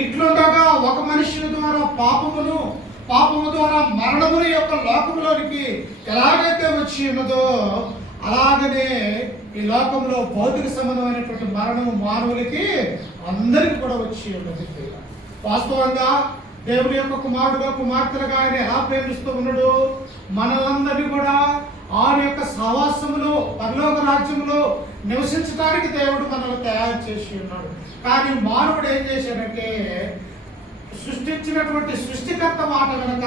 ఇట్లుండగా ఒక మనుషుని ద్వారా పాపము ద్వారా మరణముని యొక్క లోకములోనికి ఎలాగైతే వచ్చి ఉన్నదో అలాగనే ఈ లోకంలో భౌతిక సంబంధమైనటువంటి మరణము మానవులకి అందరికి కూడా వచ్చి ఉన్నది. వాస్తవంగా దేవుని యొక్క కుమారుడుగా కుమార్తెలుగా ఆయన ఎలా ప్రేమిస్తూ ఉన్నాడు? మనలందరినీ కూడా ఆయన యొక్క సహవాసములో పరలోక రాజ్యంలో నివసించడానికి దేవుడు మనల్ని తయారు చేసి ఉన్నాడు. కానీ మానవుడు ఏం చేశాడంటే సృష్టించినటువంటి సృష్టికర్త మాట కనుక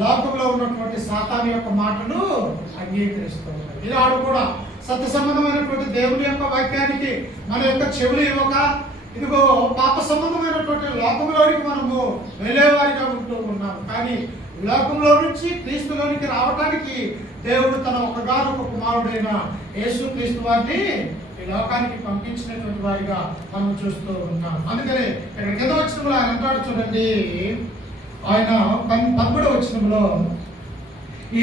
లోకంలో ఉన్నటువంటి సాతాను యొక్క మాటను అంగీకరిస్తూ ఉన్నాడు. ఈనాడు కూడా సత్య సంబంధమైనటువంటి దేవుని యొక్క వాక్యానికి మన యొక్క చెవులు ఇవ్వక ఇదిగో పాప సంబంధమైనటువంటి లోకంలోనికి మనము వెళ్ళేవారిగా ఉంటూ ఉన్నాము. కానీ లోకంలో నుంచి క్రీస్తులోనికి రావడానికి దేవుడు తన ఒకగానొక కుమారుడైన యేసు క్రీస్తు వారిని ఈ లోకానికి పంపించినటువంటి వారిగా మనం చూస్తూ ఉన్నాం. అందుకని ఇక్కడ కింద వచనంలో ఆయన అంటాడు చూడండి, ఆయన 11వ వచనంలో,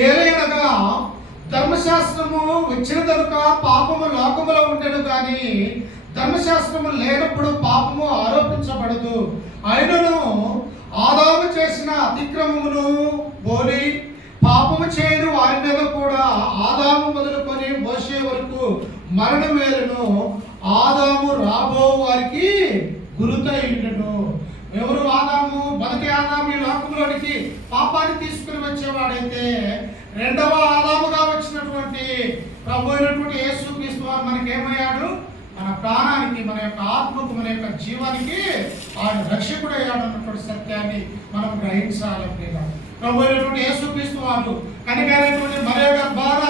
ఏలయనగా ధర్మశాస్త్రము వచ్చిన కనుక పాపము లోకములో ఉండెను కానీ ధర్మశాస్త్రము లేనప్పుడు పాపము ఆరోపించబడదు. ఆయనను ఆదాము చేసిన అతిక్రమమును పోలి పాపము చేయని వారి మీద కూడా ఆదాము మొదలుకొని మోసే వరకు మరణం వేలను. ఆదాము రాబో వారికి గురుతై ఉండెను. ఎవరు? ఆదాము. మొదటి ఆదాము ఈ లోకంలోనికి పాపాన్ని తీసుకుని వచ్చేవాడైతే రెండవ ఆదాముగా వచ్చినటువంటి ప్రభు అయినటువంటి యేసు క్రీస్తు వారు మనకేమయ్యాడు? మన ప్రాణానికి, మన యొక్క ఆత్మకు, మన యొక్క జీవానికి ఆయన రక్షకుడు అయ్యాడు అన్నటువంటి సత్యాన్ని మనం గ్రహించాలి. ప్రభు అయినటువంటి యేసు క్రీస్తు వారు కనికైనటువంటి మరియ గర్భాన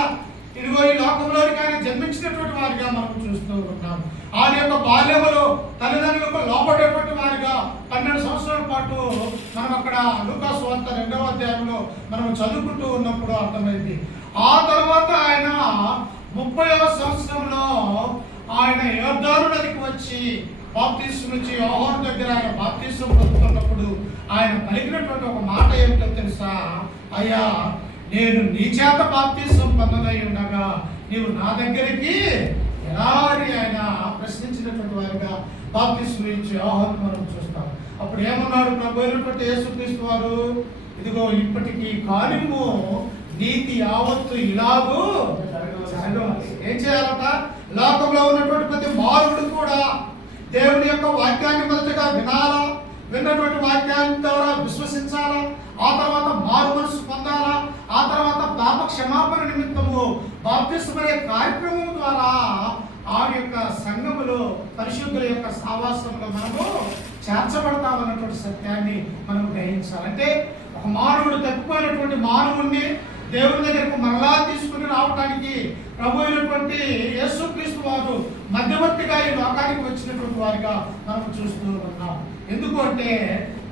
ఇదిగో ఈ లోకంలోనికి ఆయన జన్మించినటువంటి వారిగా మనం చూస్తూ ఉన్నాం. ఆయన యొక్క బాల్యములో తల్లిదండ్రులకు లోపడేటువంటి వారిగా 12 సంవత్సరాల పాటు మనం అక్కడ లూకా సువార్త 2వ అధ్యాయంలో మనం చదువుకుంటూ ఉన్నప్పుడు అర్థమైంది. ఆ తర్వాత ఆయన 30వ సంవత్సరంలో ఆయన యోర్దాను నదికి వచ్చి బాప్తిస్మం నుంచి యోహాను దగ్గర ఆయన బాప్తిస్మం పొందుతున్నప్పుడు ఆయన పలికినటువంటి ఒక మాట ఏమిటో తెలుసా? అయ్యా, నేను నీ చేత బాప్తిస్మం పొందనై ఉండగా నీవు నా దగ్గరికి ఎలా అని ఆయన ప్రశ్నించినటువంటి వారిగా బాప్తిస్మం నుంచి యోహాను మనం చూస్తాం. అప్పుడు ఏమన్నాడు ప్రభు అయినటువంటి యేసుక్రీస్తు వారు? ఇదిగో ఇప్పటికీ కానిమ్ము నీతి యావత్తు ఇలాగూ జరగాలి. ఏం చేయాలట? లోకంలో ఉన్నటువంటి ప్రతి మానవుడు కూడా దేవుని యొక్క వాక్యాన్ని మొదటగా వినాలా, విన్నటువంటి వాక్యాన్ని ద్వారా విశ్వసించాలా, ఆ తర్వాత మారు మనసు పొందాలా, ఆ తర్వాత పాప క్షమాపణ నిమిత్తము బాప్తిస్మం కార్యక్రమం ద్వారా ఆ యొక్క సంఘములో పరిశుద్ధుల యొక్క సావాసంలో మనము చేర్చబడతామన్నటువంటి సత్యాన్ని మనం గ్రహించాలి. అంటే ఒక మానవుడు తప్పిపోయినటువంటి మానవుడిని దేవుని దగ్గరకు మరలా తీసుకుని రావడానికి ప్రభు అయినటువంటి యేసుక్రీస్తు వారు మధ్యవర్తిగా ఈ లోకానికి వచ్చినటువంటి వారిగా మనం చూస్తూ ఉన్నాం. ఎందుకు అంటే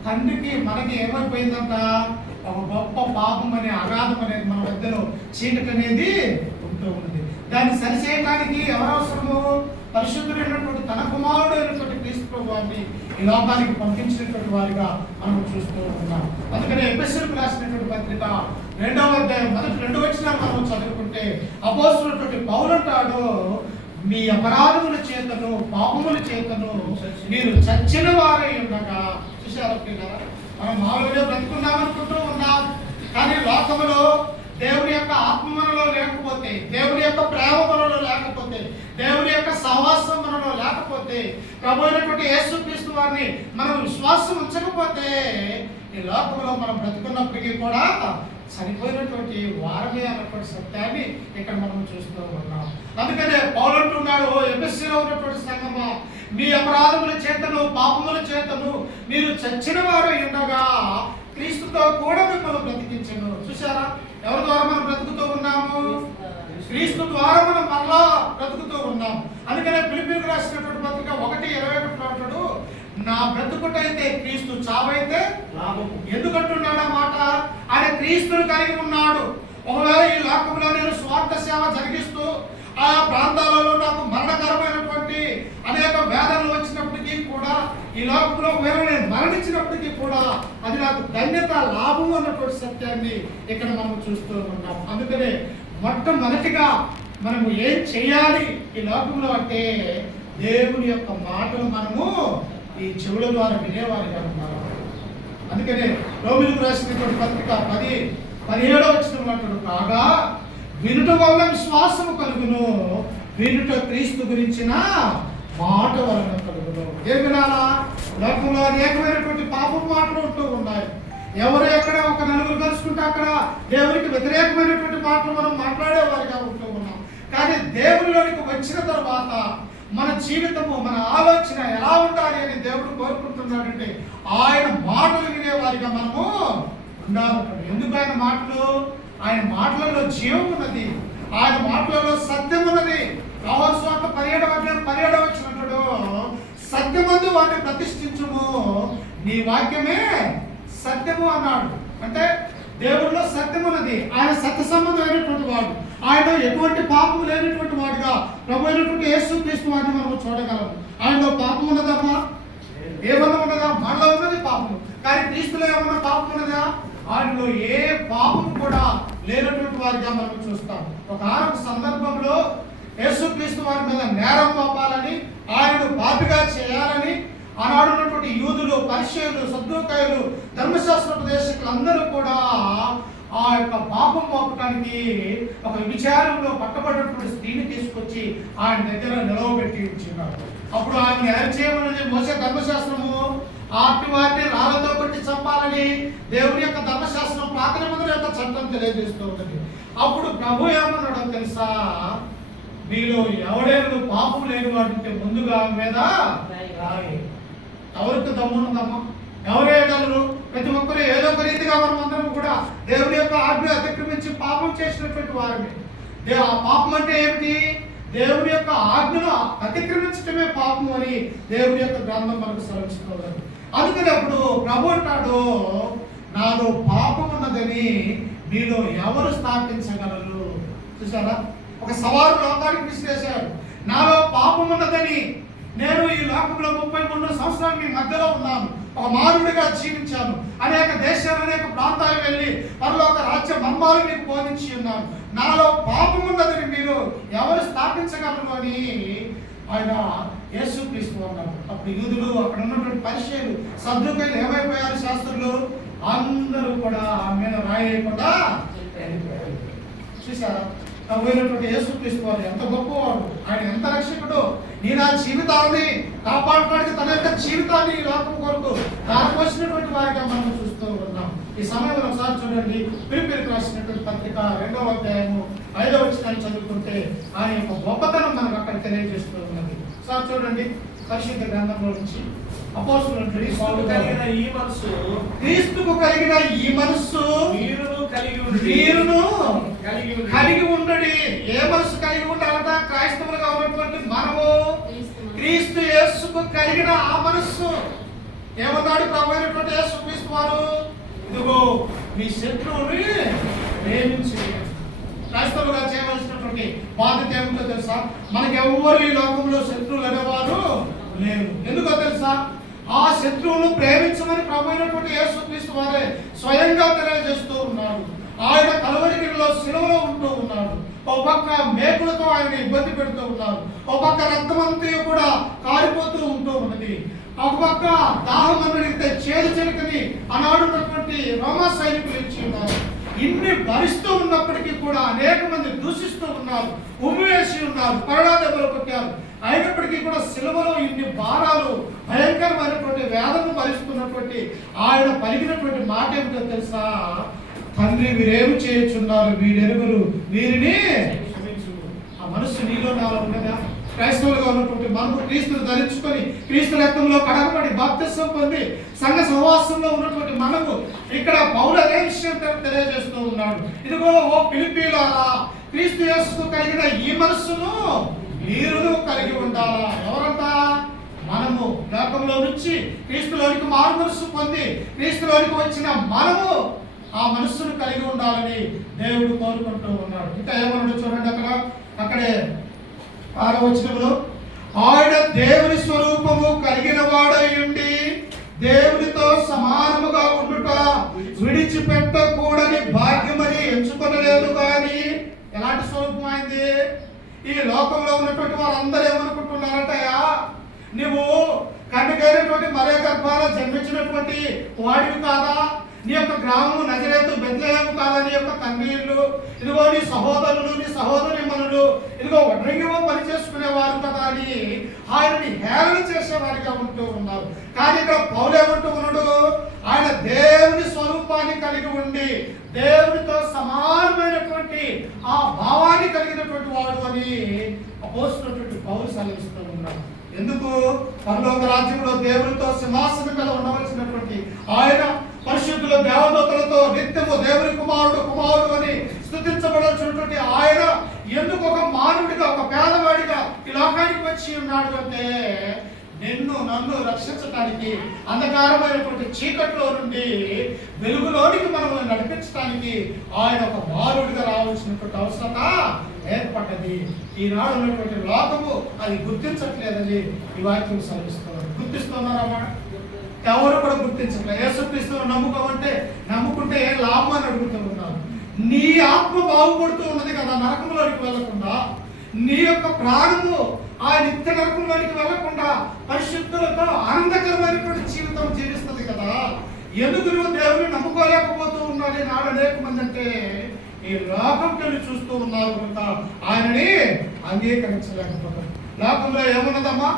తండ్రికి మనకి ఏమైపోయిందంట? ఒక గొప్ప పాపం అనే అగాధం అనేది మన మధ్యలో చీకటి అనేది ఉంటూ ఉంది. దాన్ని సరిచేయడానికి ఎవరవసరము? పరిశుద్ధుడైనటువంటి తన కుమారుడు అయినటువంటి క్రీస్తు ప్రభువాన్ని ఈ లోకానికి పంపించినటువంటి వారిగా మనం చూస్తూ ఉన్నాం. అందుకనే ఎఫెసీయులకు రాసినటువంటి పత్రిక 2వ అధ్యాయం మొదటి 2 వచనాలు మనం చదువుకుంటే అపోస్తలుడైనటువంటి పౌలు అంటాడు, మీ అపరాధముల చేతను పాపముల చేతను మీరు చచ్చిన వారై ఉండగా. చూశారు కదా, మనం మామూలుగా బ్రతుకున్నామనుకుంటూ ఉన్నాం. కానీ లోకములో దేవుని యొక్క ఆత్మ మనలో లేకపోతే, దేవుని యొక్క ప్రేమ మనలో లేకపోతే, దేవుని యొక్క సహవాసం మనలో లేకపోతే, ప్రభు అయినటువంటి యేసుక్రీస్తు వారిని మనం విశ్వాసం ఉంచకపోతే ఈ లోకంలో మనం బ్రతుకున్నప్పటికీ కూడా చనిపోయినటువంటి వారమే అన్నటువంటి సత్యాన్ని ఇక్కడ మనం చూస్తూ ఉన్నాం. అందుకనే పౌలు అంటున్నాడు, ఎఫెసీలో ఉన్నటువంటి సంఘమా, మీ అపరాధముల చేతను పాపముల చేతను మీరు చచ్చిన వారు ఉండగా క్రీస్తుతో కూడా మిమ్మల్ని బ్రతికించను. చూసారా, ఎవరి ద్వారా మనం బ్రతుకుతూ ఉన్నాము? క్రీస్తు ద్వారా మనం మరలా బ్రతుకుతూ ఉన్నాం. అందుకనే ఫిలిప్పీయులకు రాసినటువంటి పత్రిక 1:21 అంటాడు, నా బ్రతుకుటైతే క్రీస్తు, చావైతే లాభము. ఎందుకంటున్నాడు ఆ మాట? ఆయన క్రీస్తును కలిగి ఉన్నాడు. ఒకవేళ ఈ లోకంలో నేను స్వార్థ సేవ జరిగిస్తూ ఆ ప్రాంతాలలో నాకు మరణకరమైనటువంటి అనేక వేదనలు వచ్చినప్పటికీ కూడా, ఈ లోకంలో ఒకవేళ నేను మరణించినప్పటికీ కూడా అది నాకు ధన్యత, లాభం అన్నటువంటి సత్యాన్ని ఇక్కడ మనం చూస్తూ ఉన్నాం. అందుకనే మొట్టమొదటిగా మనము ఏం చేయాలి ఈ లోకంలో అంటే దేవుని యొక్క మాటలు మనము ఈ చెవుల ద్వారా వినేవారిగా ఉన్నారు. అందుకనే రోమిలకు రాసినటువంటి పత్రిక 17వ వచనం అంటాడు, కాగా వినుట వల్ల విశ్వాసము కలుగును, వినుట క్రీస్తు గురించిన మాట వలన కలుగును. ఏం వినాలా? లోకంలో అనేకమైనటువంటి పాపం మాటలు ఉంటూ ఉన్నాయి. ఎవరు ఎక్కడ ఒక నలుగురు కలుసుకుంటే అక్కడ దేవునికి వ్యతిరేకమైనటువంటి మాటలు మనం మాట్లాడేవారిగా ఉంటూ ఉన్నాం. కానీ దేవునిలోనికి వచ్చిన తర్వాత మన జీవితము, మన ఆలోచన ఎలా ఉండాలి అని దేవుడు కోరుకుంటున్నాడంటే ఆయన మాటలు వినేవారిగా మనము ఉండాలంటాడు. ఎందుకు ఆయన మాటలు? ఆయన మాటలలో జీవం ఉన్నది, ఆయన మాటలలో సత్యం ఉన్నది. యోహాను సువార్త 17వ వచనంలో సత్యమందు వాటిని ప్రతిష్ఠించుము, నీ వాక్యమే సత్యము అన్నాడు. అంటే దేవుడిలో సత్యం ఉన్నది, ఆయన సత్య సంబంధమైనటువంటి వాడు, ఆయన ఎటువంటి పాపము లేనటువంటి వాడుగా ప్రభు అయినటువంటి యేసుక్రీస్తు వారిని మనం చూడగలము. ఆయనలో పాపం ఉన్నదమ్మా? ఏమన్నా ఉన్నదా? మనలో ఉన్నది పాపము. కానీ క్రీస్తులో ఏమన్నా పాపం ఉన్నదా? ఆయనలో ఏ పాపము కూడా లేనటువంటి వారిగా మనం చూస్తాం. ఒక సందర్భంలో యేసుక్రీస్తు వారి మీద నేరం మోపాలని, ఆయనను పాపిగా చేయాలని ఆనాడున్నటువంటి యూదులు, పరిసయ్యులు, సద్దూకాయులు, ధర్మశాస్త్రోపదేశకులు అందరూ కూడా ఆ యొక్క పాపం మోపటానికి ఒక విచారంలో పట్టబడినటువంటి స్త్రీని తీసుకొచ్చి ఆయన దగ్గర నిలవబెట్టి ఇచ్చినారు. అప్పుడు ఆయన ఏం చేయమన్నది మోసే ధర్మశాస్త్రము, ఆటి వారిని రాళ్లతో కొట్టి చంపాలని దేవుని యొక్క ధర్మశాస్త్రం పాత నిబంధన యొక్క చట్టం తెలియజేస్తూ ఉన్నది. అప్పుడు ప్రభు ఏమన్నాడో తెలుసా? మీలో ఎవడైనా పాపం లేని వాడుంటే ముందుగా మీద రాయి. ఎవరికి దమ్మున్నదమ్మా? ఎవరేయగలరు? ప్రతి ఒక్కరు ఏదో ఒక రీతిగా మనం అందరం కూడా దేవుని యొక్క ఆజ్ఞ అతిక్రమించి పాపం చేసినటువంటి వారిని. ఆ పాపం అంటే ఏమిటి? దేవుని యొక్క ఆజ్ఞను అతిక్రమించడమే పాపం అని దేవుని యొక్క గ్రంథం మనకు సెలవిస్తున్నది. అందుకని అప్పుడు ప్రభు అంటాడు, నాలో పాపం ఉన్నదని మీలో ఎవరు స్థాపించగలరు? చూసారా? ఒక సవాలు లోకానికి విసిరేశాడు. నాలో పాపం ఉన్నదని, నేను ఈ లోకంలో 33 సంవత్సరాలు మీ మధ్యలో ఉన్నాను, ఒక మానవుడిగా జీవించాను, అనేక దేశాలు, అనేక ప్రాంతాలు వెళ్ళి పరలోక రాజ్య మర్మాలు మీకు బోధించి ఉన్నాను. నాలో పాపం ఉన్నదని మీరు ఎవరు స్థాపించగలరు అని ఆయన యేసుక్రీస్తు అన్నారు. అప్పుడు యూదులు, అక్కడ ఉన్నటువంటి పరిసయ్యులు, సద్దూకాయులు ఏమైపోయారు? శాస్త్రులు అందరూ కూడా ఆమె మీద రాయకుండా చూసారా? ప్రభువైనటువంటి యేసుక్రీస్తు వారు ఎంత గొప్పవాడు, ఆయన ఎంత రక్షకుడు. నేను ఆ జీవితాన్ని కాపాడటానికి తన యొక్క జీవితాన్ని ఈ లోకం కొరకు దారిపోసినటువంటి వారిగా మనం చూస్తూ ఉన్నాం. ఈ సమయంలో ఒకసారి చూడండి, ఫిలిప్పీయులకు రాసినటువంటి పత్రిక 2వ అధ్యాయము 5వ వచనాన్ని చదువుకుంటే ఆయన యొక్క గొప్పతనం మనకు అక్కడ తెలియజేస్తూ ఉన్నది. ఒకసారి చూడండి, పరిశుద్ధ గ్రంథంలో నుంచి క్రీస్తుకు కలిగిన ఈ మనస్సు మీరును కలిగి ఉండడి. ఏ మనస్సు కలిగి ఉండాలంట? క్రైస్తవులుగా ఉన్నటువంటి మనము క్రీస్తు యేసుకు కలిగిన ఆ మనస్సు. ఏమన్నాడు ప్రభు అయినటువంటి యేసుక్రీస్తు వారు? ఇదిగో మీ శత్రువుని ప్రేమించి. క్రైస్తవులుగా చేయవలసినటువంటి బాధ్యత ఏమిటో తెలుసా? మనకి ఎవరు ఈ లోకంలో శత్రువులు అనేవారు లేరు. ఎందుకో తెలుసా? ఆ శత్రువును ప్రేమించమని ప్రభు అయినటువంటి యేసుక్రీస్తు వారే స్వయంగా తెలియజేస్తూ ఉన్నాడు. ఆయన కలువరిగిరిలో శిలువలో ఉంటూ ఉన్నాడు. ఒక పక్క మేకులతో ఆయన ఇబ్బంది పెడుతూ ఉన్నారు, ఒక పక్క రక్తమంతా కూడా కారిపోతూ ఉంటూ ఉన్నది, ఒక పక్క దాహం అడిగితే చేదు చెరుకని ఆనాడున్నటువంటి రోమా సైనికులు ఇచ్చి ఉన్నారు. ఇన్ని భరిస్తూ ఉన్నప్పటికీ కూడా అనేక మంది దూషిస్తూ ఉన్నారు, ఉమ్మివేసి ఉన్నారు, కొరడా దెబ్బలు కొట్టారు. అయినప్పటికీ కూడా సిలువలో ఇన్ని భారాలు, భయంకరమైనటువంటి వేదనను భరిస్తున్నటువంటి ఆయన పలికినటువంటి మాట ఏమిటో తెలుసా? తండ్రి, వీరేమి చేయుచున్నారు, వీరెరుగురు, వీరిని క్షమించు. ఆ మనస్సు నీలో నాలో ఉండగా క్రైస్తవులుగా ఉన్నటువంటి మనము క్రీస్తును ధరించుకొని క్రీస్తు రక్తంలో కడగబడి బాప్తిసం పొంది సంఘ సహవాసంలో ఉన్నటువంటి మనము ఇక్కడ పౌలు అదే విషయం తెలియజేస్తూ ఉన్నాడు. ఇదిగో ఓ ఫిలిప్పీయులారా, క్రీస్తు యేసుకు కలిగిన ఈ మనస్సును మీరును కలిగి ఉండాలా. ఎవరంతా? మనము లోకంలో నుంచి క్రీస్తులోనికి మారు మనస్సు పొంది క్రీస్తులోనికి వచ్చిన మనము ఆ మనస్సును కలిగి ఉండాలని దేవుడు కోరుకుంటూ ఉన్నాడు. ఇంకా ఏమన్నాడు చూడండి, అక్కడే 6వ వచనంలో, ఆయన దేవుని స్వరూపము కలిగిన వాడై ఉండి దేవునితో సమానముగా ఉండుట విడిచిపెట్టకూడని భాగ్యమని ఎంచుకొనలేదు. కానీ ఎలాంటి స్వరూపం అయింది? ఈ లోకంలో ఉన్నటువంటి వారందరూ ఏమనుకుంటున్నారటయా, నువ్వు కన్యకైనటువంటి మరియ గర్భాన జన్మించినటువంటి వాడివి కాదా? నీ యొక్క గ్రామము నజరేతు బెత్లెహేము కాదా నీ యొక్క తండ్రి ఇల్లు? ఇదిగో నీ సహోదరులు నీ సహోదరీమణులు ఇదిగో వడ్రంగిలో పనిచేసుకునేవారు కదా అని ఆయనని హేళన చేసేవారిగా ఉంటూ ఉన్నారు. కానీ ఇక్కడ పౌలు ఏమంటూ ఉన్నాడు? ఆయన దేవుని స్వరూపాన్ని కలిగి ఉండి దేవునితో సమానమైనటువంటి ఆ భావాన్ని కలిగినటువంటి వాడు అని అపోస్తలుడైనటువంటి పౌలు సెలవిస్తూ ఉన్నాడు. ఎందుకు? పరలోక రాజ్యంలో దేవునితో సింహాసనం మీద ఉండవలసినటువంటి ఆయన పరిశుద్ధుల దేవదూతలతో నిత్యము దేవుని కుమారుడు అని స్తుతించబడాల్సినటువంటి ఆయన ఎందుకు ఒక మానవుడిగా ఒక పేదవాడిగా ఈ లోకానికి వచ్చి ఉన్నాడు అంటే నన్ను రక్షించడానికి, అంధకారమైనటువంటి చీకట్లో నుండి వెలుగులోనికి మనల్ని నడిపించడానికి ఆయన ఒక మానవుడిగా రావాల్సినటువంటి అవసరత ఏర్పడ్డది. ఈనాడు ఉన్నటువంటి లోకము అది గుర్తించట్లేదని ఈ వాక్యం సెలవిస్తున్నారు. గుర్తిస్తున్నారమ్మా? ఎవరు కూడా గుర్తించట్లేదు. యేసుక్రీస్తును నమ్ముకుంటే ఏ లాభం అని అడుగుతూ ఉన్నారు. నీ ఆత్మ బాగుపడుతూ ఉన్నది కదా, నరకంలోనికి వెళ్లకుండా. నీ యొక్క ప్రాణము ఆ నిత్య నరకంలోనికి వెళ్లకుండా పరిశుద్ధులతో ఆనందకరమైనటువంటి జీవితం జీవిస్తుంది కదా. ఎందుకు నువ్వు దేవుని నమ్ముకోలేకపోతూ ఉన్నది నాడు అనేక మంది అంటే ఈ లోకంలో చూస్తూ ఉన్నారు కనుక ఆయనని అంగీకరించలేకపోతారు. లోకంలో ఏమున్నదమ్మా?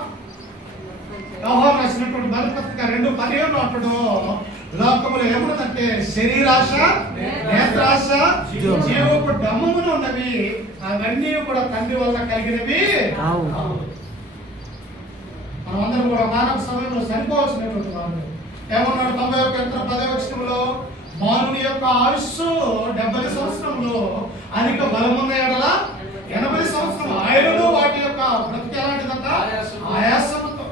యోహాను రాసినటువంటి మొదటి పత్రిక 2:15 అంటాడు, లోకములో ఏమున్నదంటే శరీరాశ, నేత్రాశ, జీవపు డమ్ములు ఉన్నవి, అవన్నీ కూడా తండ్రి వల్ల కలిగినవి. మనమందరం కూడా మానవ సమయంలో సరిపోవాల్సినటువంటి వారు. ఏమన్నాడు 91:10 మానవుని యొక్క ఆయుస్సు 70 సంవత్సరంలో, అధిక బలమున్న ఎడల 80 సంవత్సరం. ఆయనలో వాటి యొక్క బ్రతికి ఎలాంటిదంట? ఆయాసముతో,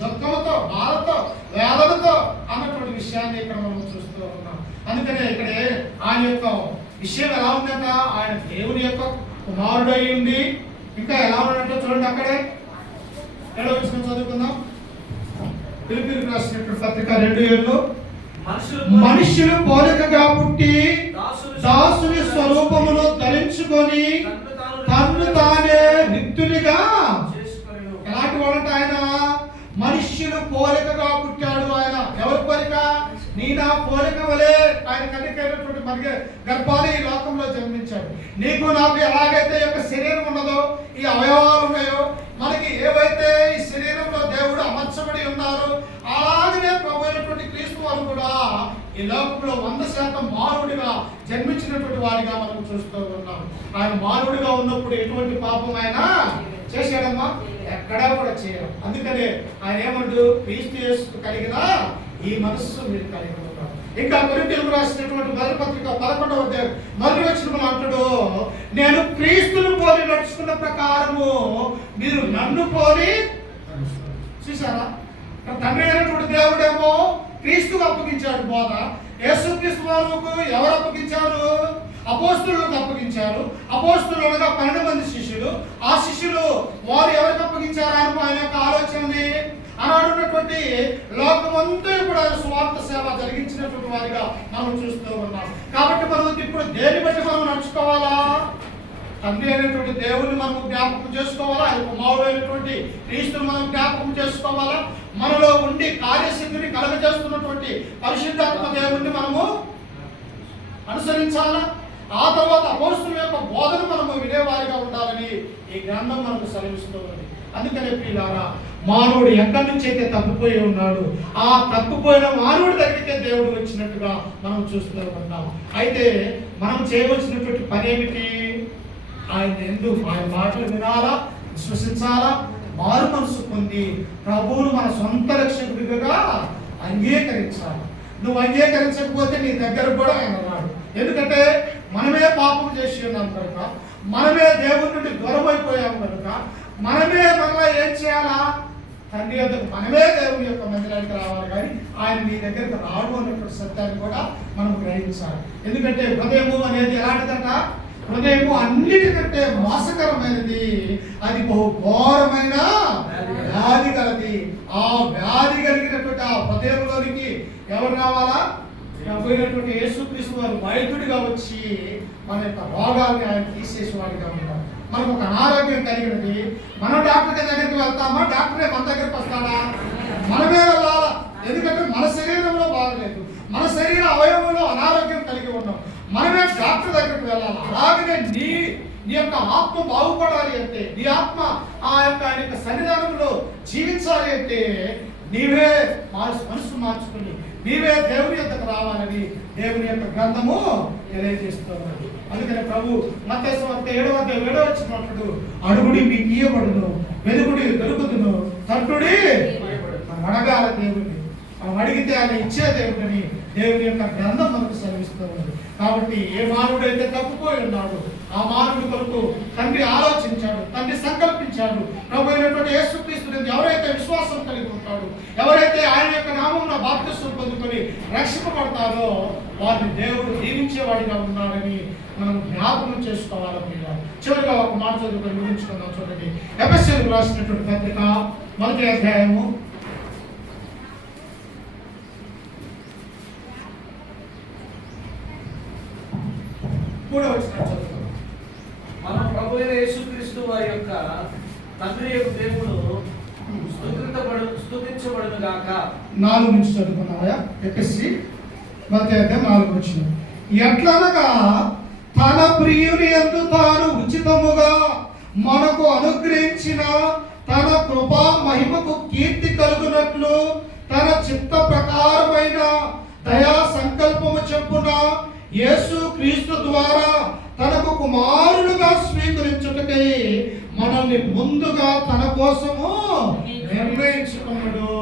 దుఃఖముతో, బాధతో, వేదనతో అన్నటువంటి విషయాన్ని ఇక్కడ మనం చూస్తూ ఉన్నాం. అందుకనే ఇక్కడ ఆయన యొక్క విషయం ఎలా ఉందంట? ఆయన దేవుని యొక్క కుమారుడు అయ్యింది. ఇంకా ఎలా ఉన్నట్టు చూడండి, అక్కడే 7వ వచనం చదువుకుందాం. ఫిలిప్పీయులకు రాసినటువంటి పత్రిక 2:7 మనుషులు పోలికగా పుట్టి దాసుని స్వరూపమును ధరించుకొని తన్ను తానే రిక్తునిగా. ఎలాంటి వాడంట ఆయన? మనుష్యులు పోలికగా పుట్టాడు. ఆయన ఎవరి పోలిక? నీ నా పోలిక వలె ఆయన కన్యకైనటువంటి మరి గర్భాన్ని ఈ లోకంలో జన్మించాడు. నీకు నాకు ఎలాగైతే యొక్క శరీరం ఉన్నదో, ఈ అవయవాలు ఉన్నాయో, మనకి ఏవైతే ఈ శరీరంలో దేవుడు అమర్చబడి ఉన్నారు, అలాగనే ప్రభు అయినటువంటి క్రీస్తు వారు కూడా ఈ లోకంలో 100% మానవుడిగా జన్మించినటువంటి వారిగా మనం చూస్తూ ఉన్నాం. ఆయన మానవుడిగా ఉన్నప్పుడు ఎటువంటి పాపం ఆయన చేశాడమ్మా? ఎక్కడా కూడా చేయడం. అందుకనే ఆయన ఏమంటూ క్రీస్తు యేసు కలిగిన ఈ మనస్సు మీరు కలిగి ఉంటారు. ఇంకా కొరింథీయులకు రాసినటువంటి మొదటి పత్రిక 11వ అధ్యాయం 1వ వచనంలో అంటాడు, నేను క్రీస్తును పోలి నడుచుకున్న ప్రకారము మీరు నన్ను పోలి. చూసారా? తండ్రి అయినటువంటి దేవుడేమో క్రీస్తుకు అప్పగించాడు బోధ. యేసుక్రీస్తు వారికి ఎవరు అప్పగించారు? అపోస్తలులకు అప్పగించారు. అపోస్తలులు అనగా 12 మంది శిష్యులు. ఆ శిష్యులు వారు ఎవరికి అప్పగించారు? ఆయన యొక్క ఆలోచనని అనాడున్నటువంటి లోకమంతా కూడా స్వార్థ సేవ జరిగించినటువంటి వారిగా మనం చూస్తూ ఉన్నాం. కాబట్టి మనం ఇప్పుడు దేని బట్టి మనం నడుచుకోవాలా? తండ్రి అయినటువంటి దేవుని మనం జ్ఞాపకం చేసుకోవాలా? ఆయన కుమారుడు అయినటువంటి క్రీస్తుని మనం జ్ఞాపకం చేసుకోవాలా? మనలో ఉండి కార్యసిద్ధిని కలగజేస్తున్నటువంటి పరిశుద్ధాత్మ దేవుణ్ణి మనము అనుసరించాలా? ఆ తర్వాత అపోస్తలుల యొక్క బోధన మనము వినేవారిగా ఉండాలని ఈ గ్రంథం మనకు సెలవిస్తూ ఉంది. అందుకనే ప్రియులారా, మానవుడు ఎక్కడి నుంచి అయితే తప్పిపోయి ఉన్నాడు, ఆ తప్పిపోయిన మానవుడి దగ్గరికే దేవుడు వచ్చినట్టుగా మనం చూస్తూ ఉన్నాం. అయితే మనం చేయవలసినటువంటి పని ఏమిటి? ఆయన మాటలు వినాలా, విశ్వసించాలా, మారు మనసు పొంది ప్రభువును మన సొంత రక్షకుడిగా అంగీకరించాలి. నువ్వు అంగీకరించకపోతే నీ దగ్గర కూడా ఆయన రాడు. ఎందుకంటే మనమే పాపం చేసి ఉన్నాం కనుక, మనమే దేవుడి నుండి దూరం అయిపోయాము కనుక, మనమే మళ్ళా ఏం చేయాలా? తండ్రి వద్దకు మనమే దేవుని యొక్క మందిరానికి రావాలి, కానీ ఆయన మీ దగ్గరకు రాడు అన్నటువంటి సత్యాన్ని కూడా మనం గ్రహించాలి. ఎందుకంటే హృదయము అనేది ఎలాంటిదంట? హృదయము అన్నిటికంటే మోసకరమైనది, అది బహు ఘోరమైన వ్యాధి గలది. ఆ వ్యాధి కలిగినటువంటి ఆ హృదయంలోనికి ఎవరు రావాలా? పోయినటువంటి యేసుక్రీస్తు వారు వైద్యుడిగా వచ్చి మన యొక్క రోగాల్ని ఆయన తీసేసేవాడిగా ఉంటారు. మనకు ఒక అనారోగ్యం కలిగినది, మనం డాక్టర్ దగ్గరికి వెళ్తామా? డాక్టరే మన దగ్గరికి వస్తాడా? మనమే వెళ్ళాలా. ఎందుకంటే మన శరీరంలో బాగలేదు, మన శరీర అవయవంలో అనారోగ్యం కలిగి ఉన్నాం, మనమే డాక్టర్ దగ్గరికి వెళ్ళాలి. అలాగనే నీ యొక్క ఆత్మ బాగుపడాలి అంటే, నీ ఆత్మ ఆయన యొక్క సన్నిధానంలో జీవించాలి అంటే నీవే మనసు మార్చుకుని నీవే దేవుని యొద్దకు రావాలని దేవుని యొక్క గ్రంథము తెలియజేస్తున్నది. అందుకని ప్రభు మత్తయి సువార్త 7:7 అడుగుడి మీకు ఇయ్యబడును, వెదుకుడి దొరుకుతును, తట్టుడి అడగాల దేవుడిని, అడిగితే ఆయన ఇచ్చే దేవుడిని దేవుని యొక్క గ్రంథం మనకు సెలవిస్తూ ఉంది. కాబట్టి ఏ మానవుడైతే తప్పిపోయి ఉన్నాడు ఆ మానవుడి కొరకు తండ్రి ఆలోచించాడు, తండ్రి సంకల్పించాడు. ప్రభు అయినటువంటి యేసుక్రీస్తు ఎవరైతే విశ్వాసం కలిగి ఉంటాడు, ఎవరైతే ఆయన యొక్క నామమున బాప్తిస్మం పొందుకొని రక్షింపబడతారో వారిని దేవుడు దీవించేవాడిగా ఉన్నాడని మనం జ్ఞాపకం చేసుకోవాలి. చివరిగా ఒక మాట చదువుకొని ముగించుకుందాం. చూడండి, ఎఫెసీయులకు రాసినటువంటి పత్రిక 1వ అధ్యాయము 3వ వచనం చదువుతాం. మన ప్రభు అయిన యేసుక్రీస్తు వారి యొక్క తండ్రి యొక్క దేవుడు స్తుతించబడును గాక. 4 నుంచి చదువుకున్నాయా? ఎఫెసీ 1వ అధ్యాయం 4వ వచనం. ఎట్లనగా తన ప్రియుని యందు తాను ఉచితముగా మనకు అనుగ్రహించిన తన కృపా మహిమకు కీర్తి కలుగునట్లు తన చిత్త ప్రకారమైన దయా సంకల్పము చొప్పున యేసు క్రీస్తు ద్వారా తనకు కుమారులుగా స్వీకరించుటకై మనల్ని ముందుగా తన కోసము నిర్ణయించుకున్నాడు.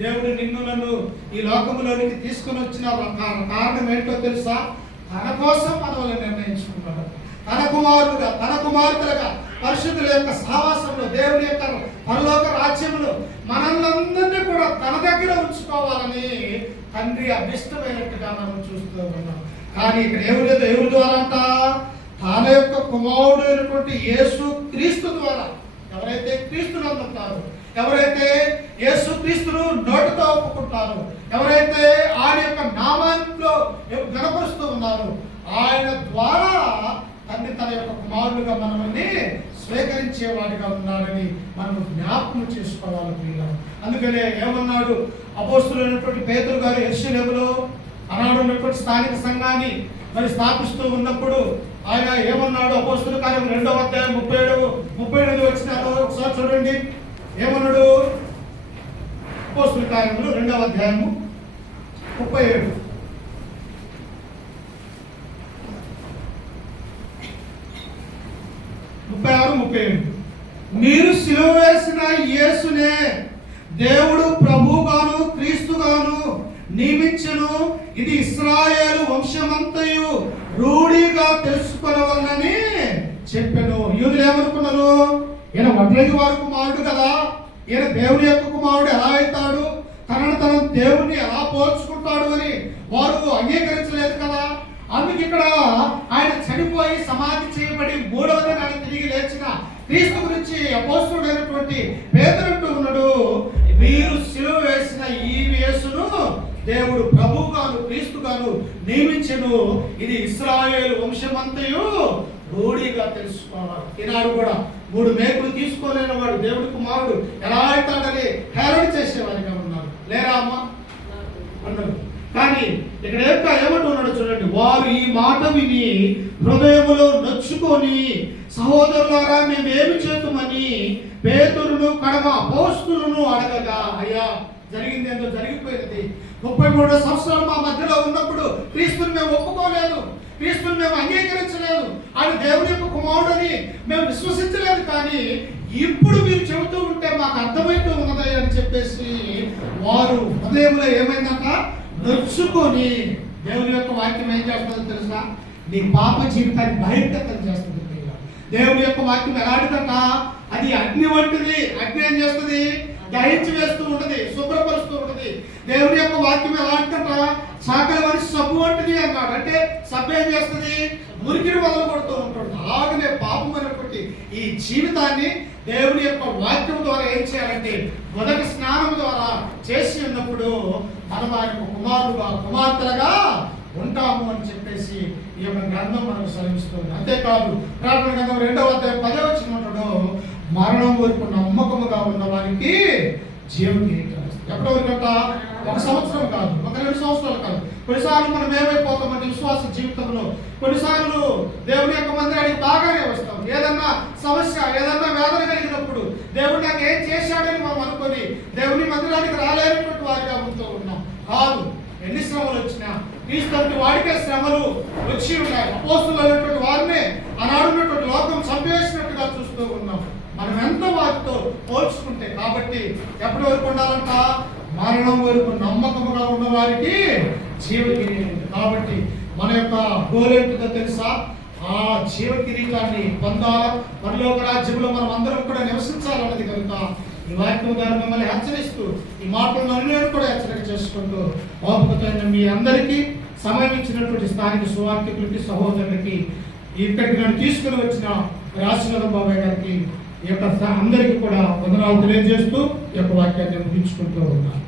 దేవుడు నిన్ను నన్ను ఈ లోకములోనికి తీసుకుని వచ్చిన కారణం ఏంటో తెలుసా? తన కోసం మనల్ని నిర్ణయించుకున్నాడు. తన కుమారులుగా, తన కుమార్తెలుగా పరిశుద్ధుల యొక్క సహవాసంలో, దేవుని యొక్క పరలోక రాజ్యంలో మనల్ని కూడా తన దగ్గర ఉంచుకోవాలని తండ్రి అభిష్టమైనట్టుగా మనం చూస్తూ ఉన్నాం. కానీ ఇక్కడ ఎవరి ద్వారా అంట? తన యొక్క కుమారుడు అయినటువంటి యేసు క్రీస్తు ద్వారా. ఎవరైతే క్రీస్తును నమ్ముతారో, ఎవరైతే యేసు క్రీస్తును నోటితో ఒప్పుకుంటారో, ఎవరైతే ఆయన యొక్క నామంలో గణపరుస్తూ ఉన్నారో, ఆయన ద్వారా తండ్రి తన యొక్క కుమారుడుగా మనల్ని స్వీకరించేవాడిగా ఉన్నాడని మనం జ్ఞాపకం చేసుకోవాలి ప్రియులారా. అందుకనే ఏమన్నాడు అపోస్తలుడైనటువంటి పేతురు గారు యెరూషలేములో ఆనాడు ఉన్నటువంటి స్థానిక సంఘాన్ని మరి స్థాపిస్తూ ఉన్నప్పుడు ఆయన ఏమన్నాడు? అపోస్తలుల కార్యం 2వ అధ్యాయం 37 వచనాలు ఒకసారి చూడండి. ఏమన్నాడు? అపోస్తలుల కార్యములు 2వ అధ్యాయము 37, 36, 37. మీరు సిలువ వేసిన యేసునే దేవుడు ప్రభువుగాను క్రీస్తుగాను నియమించును, ఇది ఇశ్రాయేలు వంశమంతయు రూఢిగా తెలుసుకొనవలనని చెప్పాను. యూదులు ఏమనుకున్నారు? ఈయన వడ్రంగి వారి కుమారుడు కదా, ఈయన దేవుని యొక్క కుమారుడు ఎలా అవుతాడు, తనను దేవుని ఎలా పోల్చుకుంటాడు అని వారు అంగీకరించలేదు కదా. అందుకు ఇక్కడ ఆయన చనిపోయి సమాధి చేయబడి 3వ దినాన తిరిగి లేచిన క్రీస్తు గురించి అపోస్తలుడైనటువంటి పేతురు ఉన్నాడు, మీరు సిలువ వేసిన ఈ యేసును దేవుడు ప్రభువుగాను క్రీస్తుగాను నియమించెను, ఇది ఇశ్రాయేలు వంశమంతయు రూఢిగా తెలుసుకోవాలి. ఈనాడు కూడా 3 మేకులు తీసుకోలేని వాడు దేవుడి కుమారుడు ఎలా అవుతాడని హేళన చేసేవారిగా ఉన్నారు. లేరా అమ్మా? అన్నారు. కానీ ఇక్కడ ఏమంటున్నాడు చూడండి, వారు ఈ మాట విని హృదయములో నొచ్చుకొని సహోదరులారా మేమేమి చేతుమని పేతురును కడమ అపోస్తలును అడగగా, అయ్యా జరిగింది ఏందో జరిగిపోయినది. 33 సంవత్సరాలు మా మధ్యలో ఉన్నప్పుడు క్రీస్తుని మేము ఒప్పుకోలేదు, క్రీస్తుని మేము అంగీకరించలేదు, ఆయన దేవుని యొక్క కుమారుడని మేము విశ్వసించలేదు. కానీ ఇప్పుడు మీరు చెబుతూ ఉంటే మాకు అర్థమవుతూ ఉన్నది అని చెప్పేసి వారు హృదయంలో ఏమైందంట? నొచ్చుకొని. దేవుని యొక్క వాక్యం ఏం చేస్తుందో తెలుసా? నీ పాప జీవితాన్ని బహిర్గతం చేస్తుంది. దేవుని యొక్క వాక్యం ఎలాంటిదంట? అది అగ్ని వంటిది. అగ్ని ఏం చేస్తుంది? దహించి వేస్తూ ఉంటుంది, శుభ్రపరుస్తూ ఉంటుంది. దేవుని యొక్క వాక్యం ఎలాంటిదంట? చాకలి మనిషి సబ్బు వంటిది అన్నాడు. అంటే సబ్బు ఏం చేస్తుంది? మురికిని వదలు కొడుతూ ఉంటాడు. అలాగనే పాపం అనేటువంటి ఈ జీవితాన్ని దేవుని యొక్క వాక్యం ద్వారా ఏం చేయాలంటే మొదటి స్నానం ద్వారా చేసి ఉన్నప్పుడు మనం ఆయన కుమారుడుగా కుమార్తెలుగా ఉంటాము అని చెప్పేసి ఈ యొక్క గ్రంథం మనకు సెలవిస్తుంది. అంతేకాదు ప్రార్థన గ్రంథం 2వ అధ్యాయం 10వ వచనం, మరణం వరకు నమ్మకముగా ఉన్న వారికి జీవం కిరీటం. ఎప్పటి వరకంట? 1 సంవత్సరం కాదు, 2 సంవత్సరాలు కాదు. కొన్నిసార్లు మనం ఏమైపోతామంటే విశ్వాస జీవితంలో కొన్నిసార్లు దేవుని యొక్క మందిరానికి బాగానే వస్తాం. ఏదన్నా సమస్య, ఏదన్నా వేదన కలిగినప్పుడు దేవుడు నాకు ఏం చేశాడని మనం అనుకొని దేవుని మందిరానికి రాలేనటువంటి వారిగా ఉంటూ ఉన్నాం. కాదు, ఎన్ని శ్రమలు వచ్చినా క్రీస్తు వాడికే శ్రమలు వచ్చి ఉన్నాయి. అపోస్తులు అనేటువంటి వారినే ఆనాడున్నటువంటి లోకం చంపేసినట్టుగా చూస్తూ ఉన్నాం మనం ఎంత వారితో పోల్చుకుంటే. కాబట్టి ఎప్పటి వరకు ఉండాలంట? మరణం వరకు నమ్మకముగా ఉన్న వారికి జీవకిరీటం. కాబట్టి మన యొక్క గోల్ ఏంటో తెలుసా? ఆ జీవ కిరీటాన్ని పొందాలా, పరలోక రాజ్యంలో మనం అందరం కూడా నివసించాలన్నది కనుక ఈ వాక్యం ద్వారా మిమ్మల్ని హెచ్చరిస్తూ, ఈ మాటలు నన్ను కూడా హెచ్చరిక చేసుకుంటూ, ఓపికతోనే మీ అందరికీ సమయం ఇచ్చినటువంటి స్థానిక సువార్థికులకి, సహోదరులకి, ఇక్కడికి నన్ను తీసుకుని వచ్చిన రాజశేఖర బాబాయ్ గారికి, ఈ యొక్క అందరికీ కూడా వందనాలు తెలియజేస్తూ ఈ యొక్క వాక్యాన్ని ముగించుకుంటూ ఉన్నాను.